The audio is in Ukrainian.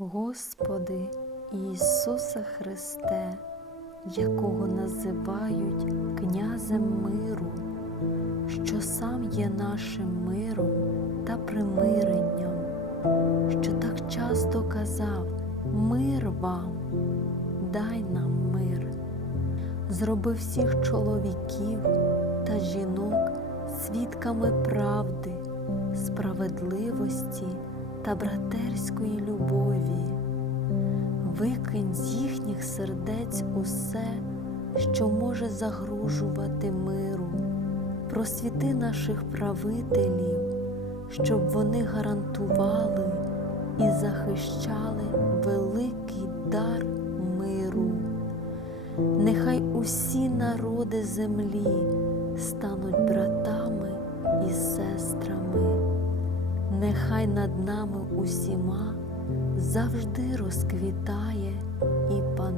Господи Ісусе Христе, якого називають князем миру, що сам є нашим миром та примиренням, що так часто казав мир вам, дай нам мир, зроби всіх чоловіків та жінок свідками правди, справедливості та братерської любові. Викинь з їхніх сердець усе, що може загрожувати миру, просвіти наших правителів, щоб вони гарантували і захищали великий дар миру. Нехай усі народи землі стануть братами і сестрами. Нехай над нами усіма завжди розквітає і панує